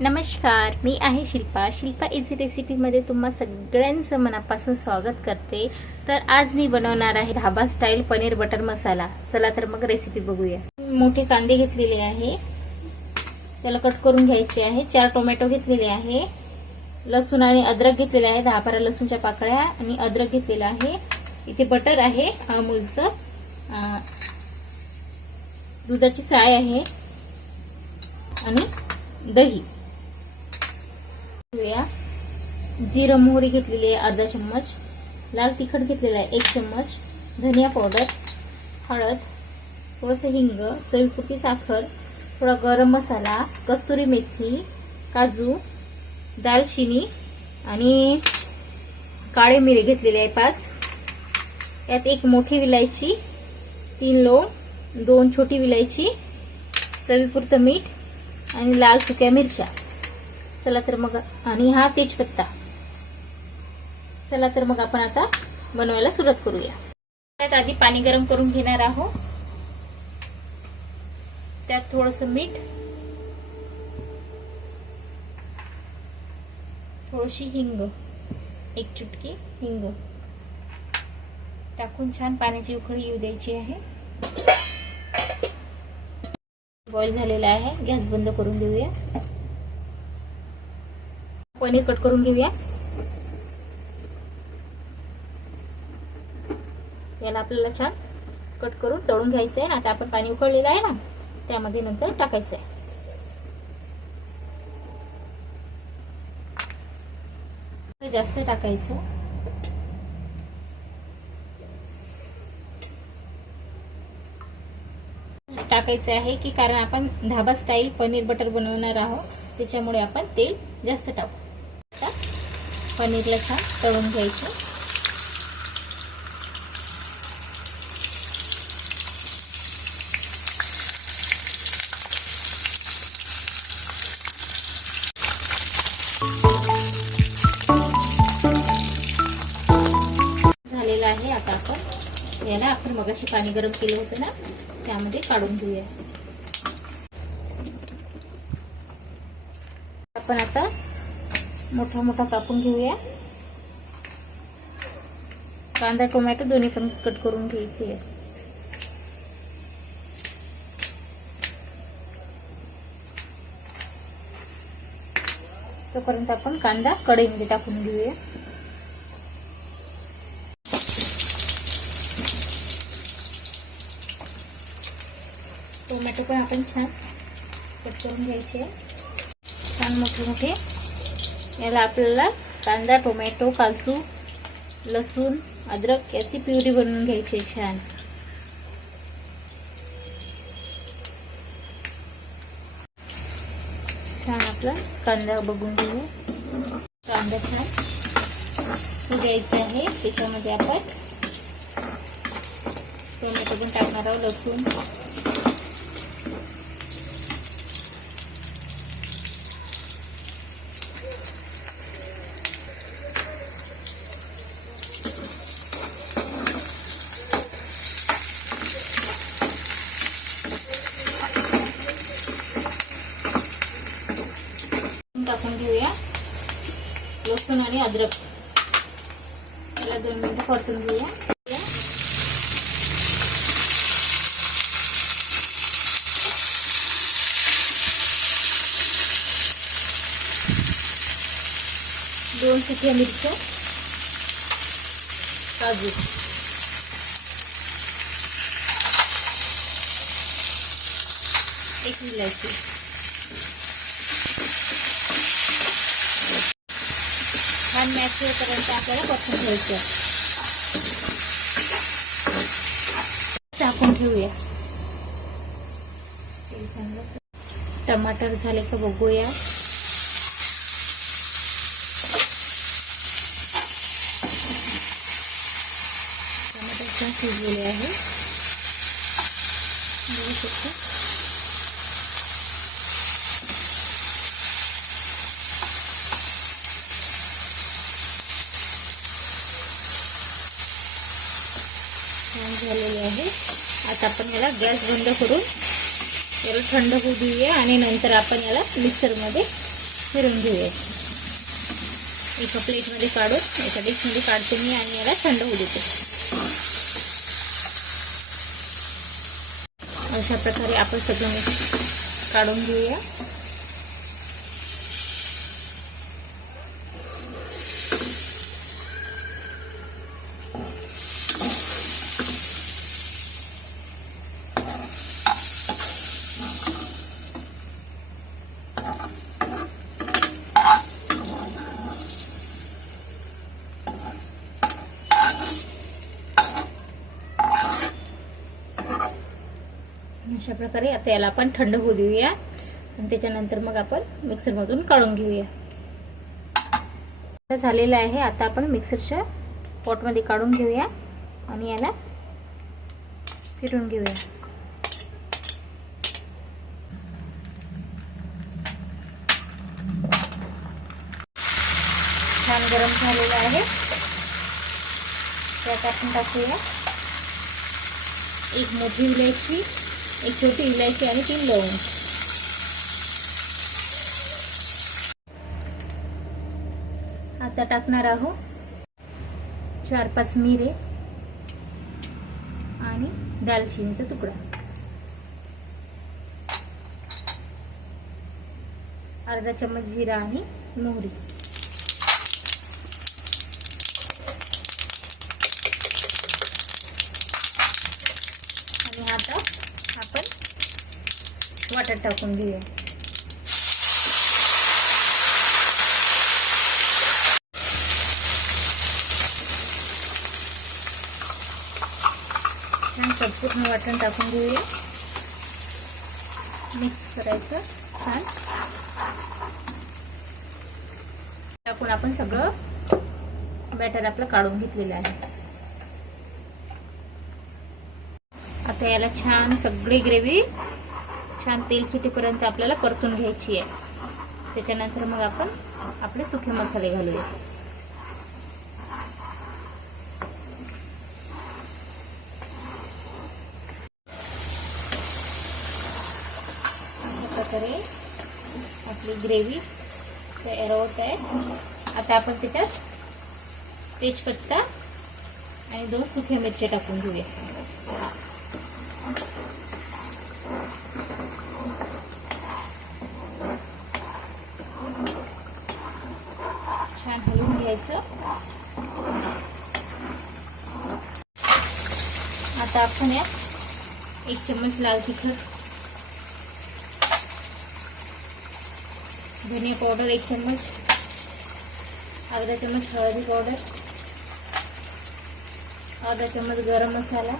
नमस्कार, मी आहे शिल्पा इझी रेसिपीमध्ये तुम्हा सगळ्यांचं मनापासून स्वागत करते। तर आज मी बनवणार आहे ढाबा स्टाईल पनीर बटर मसाला। चला तर मग रेसिपी बघूया। मोठे कांदे घेतलेले आहे, त्याला कट करून घ्यायचे आहे। 4 टोमॅटो घेतलेले आहे, लसूण आणि अद्रक घेतलेले आहे, 10-12 लसूणच्या पाकळ्या आणि अद्रक घेतलेला आहे। इथे बटर आहे अमूलचं, दुधाची साय आहे आणि दही। जिरं मोहरी घेतलेली आहे अर्धा चम्मच, लाल तिखट घेतलेला आहे 1 चम्मच, धनिया पावडर, हळद, थोडंसं हिंग, चवीपुरती साखर, थोडा गरम मसाला, कस्तुरी मेथी, काजू, दालचिनी आणि काळे मिरे घेतलेले आहे 5। यात 1 मोठी विलायची, 3 लवंग, 2 छोटी विलायची, चवीपुरतं मीठ आणि लाल सुक्या मिरच्या। चला तर मग, आणि हा तेजपत्ता। चला तर मग आपण आता बनवायला सुरुवात करूया। त्यात आधी पाणी गरम करून घेणार आहोत, त्यात थोडंसं मीठ, थोडीशी हिंग, 1 चुटकी हिंग टाकून छान पाण्याची उकळी येऊ द्यायची आहे। बॉईल झालेला आहे, गॅस बंद करून देऊया। पनीर कट करून घेऊया। याला आपल्याला छान कट करून तळून घ्यायचं आहे ना। आता आपण पाणी उकळलेलं आहे ना, त्यामध्ये नंतर टाकायचं आहे। जास्त टाकायचं, टाकायचं आहे की कारण आपण ढाबा स्टाईल पनीर बटर बनवणार आहोत, त्याच्यामुळे आपण तेल जास्त टाकू। पनीरला छान तळून घ्यायचं। झालेलं आहे। आता आपण मगाशी पाणी गरम केलं होतं ना, त्यामध्ये काढून घेऊया। आपण आता मोठा मोठा कापून घेऊया। कांदा टोमॅटो दोन्ही पण कट करून घ्यायचे। तोपर्यंत आपण कांदा कढईमध्ये टाकून घेऊया। टोमॅटो पण आपण छान कट करून घ्यायचे, छान मोठे मोठे। याला आपल्याला कांदा टोमॅटो काजू लसूण अद्रक याची प्युरी बनवून घ्यायची छान। छान आपला कांदा बघून घेऊ। कांदा छान द्यायचा आहे, त्याच्यामध्ये आपण टोमॅटो पण टाकणार आहोत, लसूण, टाकून घेऊया लसूण आणि अद्रक। त्याला 2 मिनिटं परतून घेऊया। दोन सुक्या मिरच्या, काजू, एक विलायची, छान मॅश होईपर्यंत आपल्याला परतून घ्यायचं। टाकून ठेवूया। टमाटर झाले का बघूया। टमाटर छान शिजलेले आहे, बघू शकता। झालेले आहे। आता आपण याला गॅस बंद करून याला थंड होऊ देऊया आणि नंतर आपण याला मिक्सर मध्ये फिरून घेऊया. एका प्लेटमध्ये काढून एका डिशमध्ये काढते मी आणि याला थंड होऊ देते. अशा प्रकारे आपण सगळं मिक्स काढून घेऊया. अशा प्रकारे आता याला आपण थंड होऊ देऊया आणि त्याच्यानंतर मग आपण मिक्सरमधून काढून घेऊया. झालेलं आहे. आता आपण मिक्सरच्या पॉटमध्ये काढून घेऊया आणि याला फिरून घेऊया. छान गरम झालेलं आहे. त्यात आपण टाकूया एक मोठी इलायची, एक छोटी इलायची आणि 3 लवंग. आता टाकणार आहोत 4-5 मिरे आणि दालचिनीचा तुकडा, अर्धा चम्मच जिरा आणि मोहरी. आणि आता आपण वाटण टाकून घेऊया. संपूर्ण वाटण टाकून घेऊया. मिक्स करायचं छान. टाकून आपण सगळं बॅटर आपलं काढून घेतलेलं आहे. आता याला छान सगळी ग्रेव्ही छान तेल सुटेपर्यंत आपल्याला परतून घ्यायची आहे. त्याच्यानंतर मग आपण आपले सुके मसाले घालूया. अशा प्रकारे आपली ग्रेव्ही तयार होत आहे. आता आपण त्याच्यात तेजपत्ता आणि 2 सुक्या मिरच्या टाकून घेऊया. छान हलवून घ्यायचं. आता आपण यात 1 चम्मच लाल तिखट, धनिया पावडर 1 चम्मच, अर्धा चम्मच हळदी पावडर, अर्धा चम्मच गरम मसाला,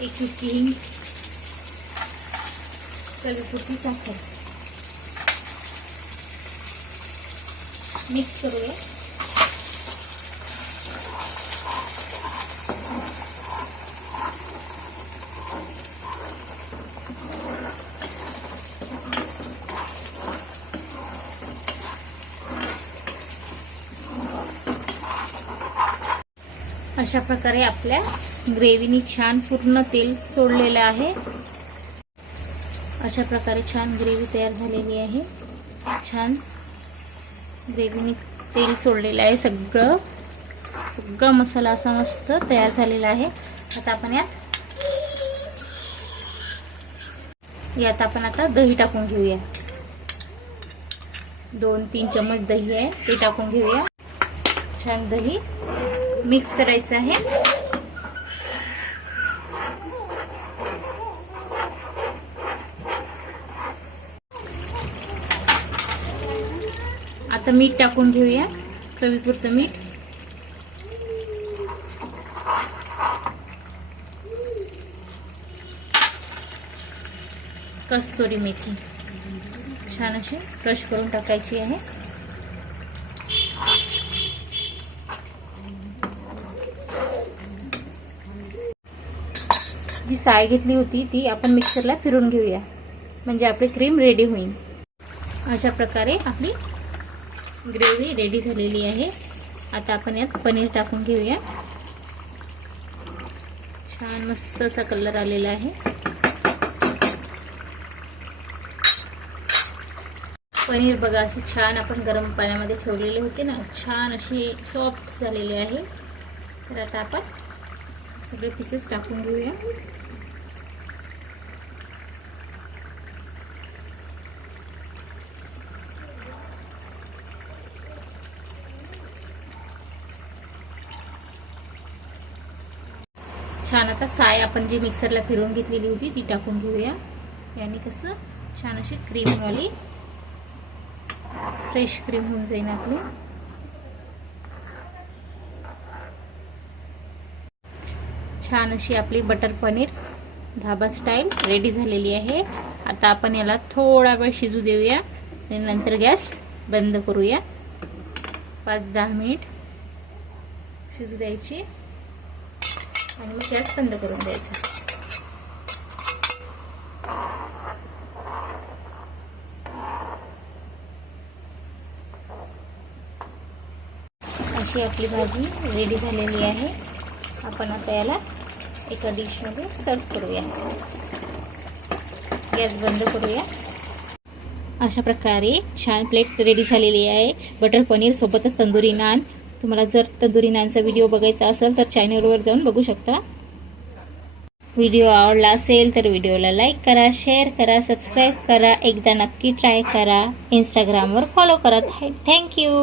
1 चुटकी हिंग, चवीपुरती साखर मिक्स करूया. अशा प्रकारे आपल्या ग्रेव्हीनी छान पूर्ण तेल सोडलेलं आहे. अशा प्रकारे छान ग्रेव्ही तयार झालेली आहे. छान ग्रेव्हीनी तेल सोडलेलं आहे. सगळं मसाला असा मस्त तयार झालेला आहे. आता आपण यात आपण आता दही टाकून घेऊया. 2-3 चम्मच दही आहे ते टाकून घेऊया. छान दही मिक्स करायचं आहे. आता मीठ टाकून घेऊया. चवीपुरतं मीठ, कस्तुरी मेथी छान अशी क्रश करून टाकायची आहे. जी साय घेतली होती ती आपण मिक्सरला फिरून घेऊया म्हणजे आपली क्रीम रेडी होईल. अशा प्रकारे आपली ग्रेव्ही रेडी झालेली आहे. आता आपण यात पनीर टाकून घेऊया. छान मस्त असा कलर आलेला आहे. पनीर बघा अशी छान आपण गरम पाण्यामध्ये ठेवलेले होते ना, छान अशी सॉफ्ट झालेली आहे. तर आता आपण सगळे पीसेस टाकून घेऊया. छान आता साय आपण जी मिक्सरला फिरवून घेतलेली होती ती टाकून घेऊया. याने कसं छान अशी क्रीमवाली फ्रेश क्रीम होऊन जाईल आपली. छान अशी आपली बटर पनीर धाबा स्टाईल रेडी झालेली आहे. आता आपण याला थोडा वेळ शिजू देऊया आणि नंतर गॅस बंद करूया. 5-10 मिनिट शिजू द्यायची आणि मग गॅस बंद करून द्यायचा. अशी आपली भाजी रेडी झालेली आहे. आपण आता याला एका डिशमध्ये सर्व करूया. गॅस बंद करूया. अशा प्रकारे छान प्लेट रेडी झालेली आहे. बटर पनीर सोबतच तंदुरी नान. तुम्हाला जर तंदुरी नानचा व्हिडिओ बघायचा असेल तर चॅनलवर जाऊन बघू शकता. व्हिडिओ आवडला असेल तर व्हिडिओला लाईक करा, शेअर करा, सबस्क्राईब करा. एकदा नक्की ट्राय करा. इंस्टाग्रामवर फॉलो करा. थँक्यू.